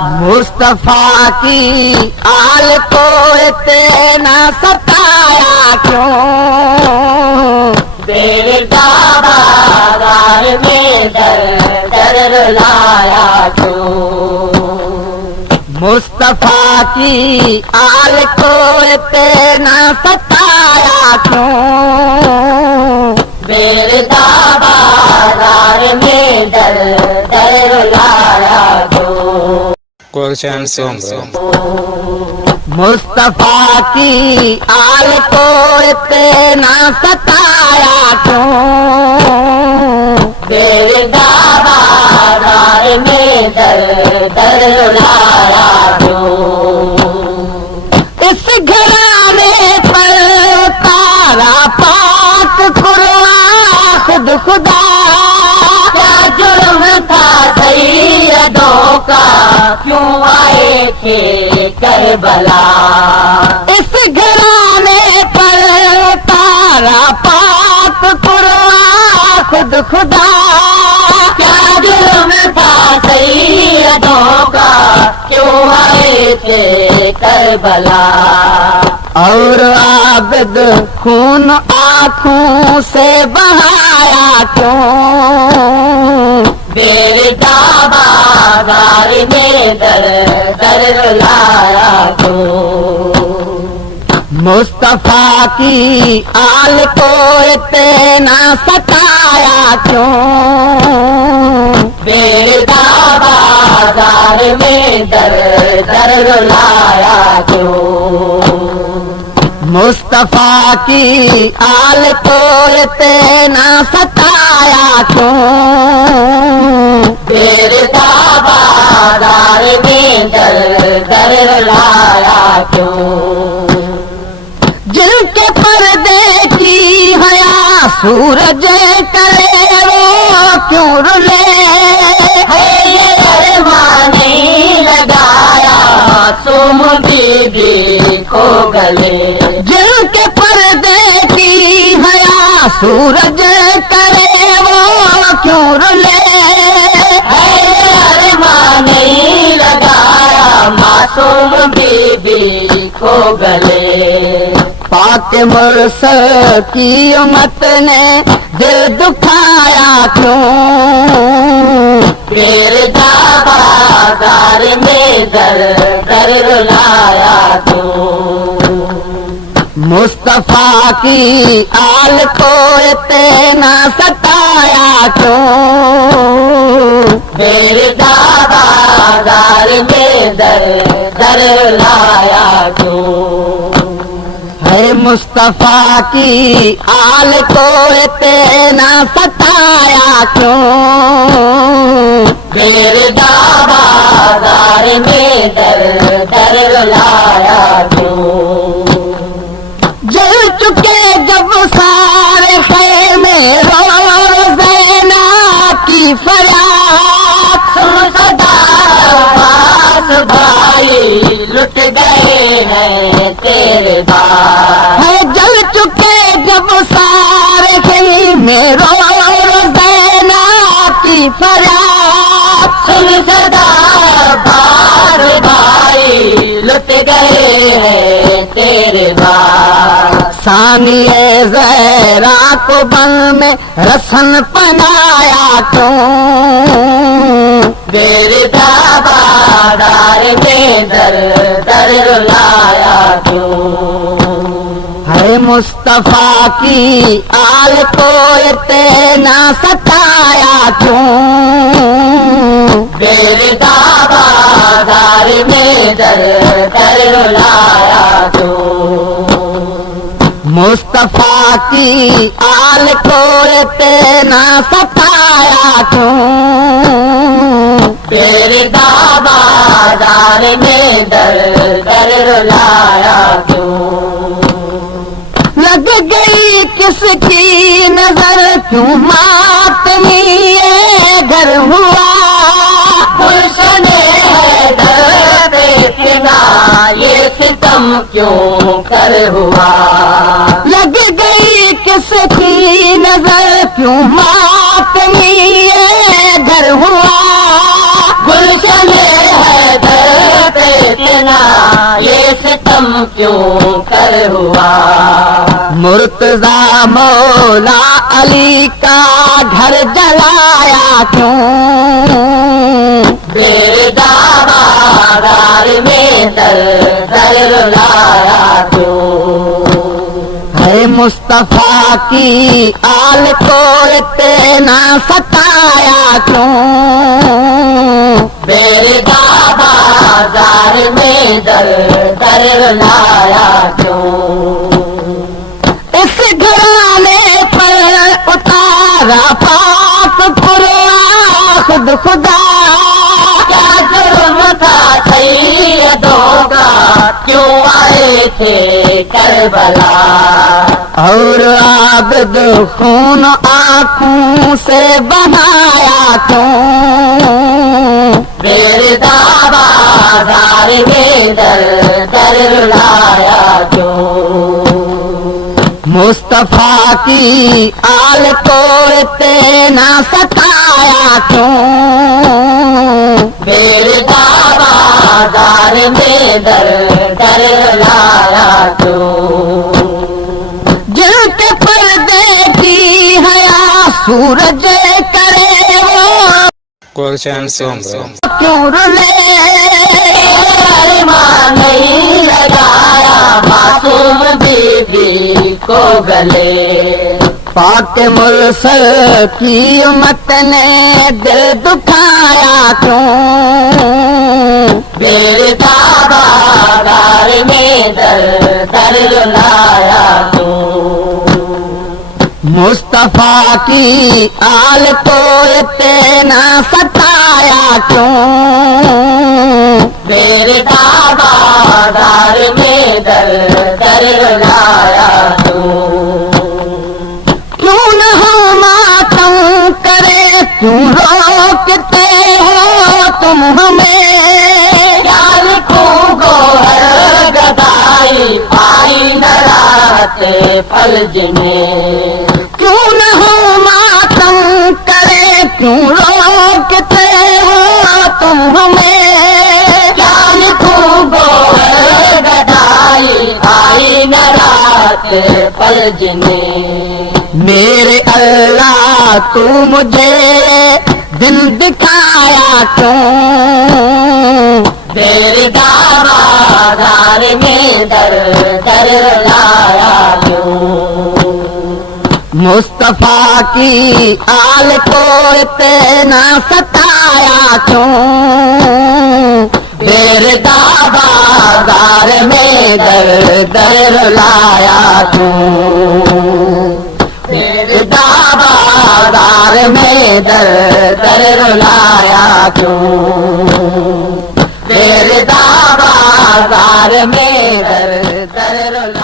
مصطفیٰ کی آل کو اتنا ستایا کیوں؟ بیردہ بازار میں در در لایا کیوں؟ مصطفیٰ کی آل کو اتنا ستایا کیوں؟ بیردہ بازار میں در در لایا کیوں؟ مصطفیٰ کی آل کو اتنا ستایا کیوں؟ بیردہ بازار میں در در لایا کیوں؟ اس گھرانے پر تارا پاک قرآن خود خدا کیا جرم تھا سیدوں کا کیوں آئے تھے کربلا؟ اس گھرانے پر تارا پاک قرآن خود خدا کیا جرم تھا سیدوں کا کیوں آئے تھے کربلا؟ اور عابد خون آنکھوں سے بہایا کیوں؟ بیردہ بازار میں در در لایا کیوں؟ مصطفیٰ کی آل کو اتنا ستایا کیوں؟ بیردہ بازار میں در در لایا کیوں؟ مصطفیٰ کی آل کو اتنا ستایا کیوں؟ بیردہ بازار میں در در لایا کیوں؟ جن کے پردے کی حیا سورج کرے وہ کیوں رلے؟ ہے یہ ارمان لگایا معصوم بی بی کو گلے؟ جن کے پردے کی حیا سورج کرے وہ کیوں رلے؟ ہے یہ ارمان لگایا معصوم بی بی کو گلے؟ پاک مرسل کی امت نے دل دکھایا کیوں؟ بیردہ بازار میں در در لایا کیوں؟ مصطفیٰ کی آل کو اتنا ستایا کیوں؟ بیردہ بازار میں در در لایا کیوں؟ ہے مصطفیٰ کی آل کو اتنا ستایا کیوں؟ بیردہ بازار میں در در لایا کیوں؟ جل چکے جب سارے خیمے رو زینب کی فریاد سن صدا عباس بھائی لٹ گئے ہیں تیرے بار؟ ہے جل چکے جب سارے خیمے رو زینب کی فریاد سن صدا عباس بھائی لٹ گئے ہیں تیرے بار؟ ثانی زہرا کو بن میں رسن پنایا کیوں؟ بیردہ بازار میں در در لایا کیوں؟ ہے مصطفیٰ کی آل کو اتنا ستایا کیوں؟ بیردہ بازار میں در در لایا کیوں؟ مصطفیٰ کی آل کو اتنا ستایا کیوں؟ بیردہ بازار میں در در لایا کیوں؟ لگ گئی کس کی نظر کیوں ماتمی گھر ہوا؟ گلشن حیدر پہ اتنا یہ ستم کیوں کر ہوا؟ لگ گئی کس کی نظر کیوں ماتمی گھر ہوا؟ گلشن حیدر ستم کیوں کر ہوا؟ مرتضی مولا علی کا گھر جلایا کیوں؟ بیردہ بازار میں در در رلایا کیوں؟ ہے مصطفیٰ کی آل کو اتنا ستایا کیوں؟ بیردہ بازار میں در در رلایا کیوں؟ اس گھرانے پر اتارا پاک قرآن خود خدا، کیا جرم تھا سیدوں کا، کیوں آئے تھے کربلا؟ اور عابد خون آنکھوں سے بہایا کیوں؟ بیردہ بازار میں در در رلایا کیوں؟ مصطفیٰ کی آل کو اتنا ستایا کیوں؟ بیردہ بازار میں در در رلایا کیوں؟ جن کے پردے کی حیا سورج کرے وہ کیوں رلے؟ ایمان نہیں لگایا معصوم بی بی کو گلے، پاک مرسل کی امت نے دل دکھایا کیوں؟ بیردہ بازار میں در در رلایا کیوں؟ مصطفیٰ کی آل کو اتنا ستایا کیوں؟ بیردہ بازار میں در در رلایا کیوں؟ کیوں نہ ہم ماتم کرے، کیوں روکتے ہو تم ہمیں؟ کیا لکھوں گوہر گدائی پائی نہ رات فلج میں؟ کیوں نہ ہم ماتم کرے، کیوں روکتے ہو تم ہمیں؟ کیا لکھوں گوہر گدائی پائی نہ رات فلج میں؟ میرے اللہ تو مجھے دن دکھایا کیوں؟ بیردہ بازار میں در در رلایا کیوں؟ مصطفیٰ کی آل کو اتنا ستایا کیوں؟ بیردہ بازار میں در در رلایا کیوں؟ بیردہ بازار میں در در رلایا کیوں؟ بیردہ بازار میں در در رلایا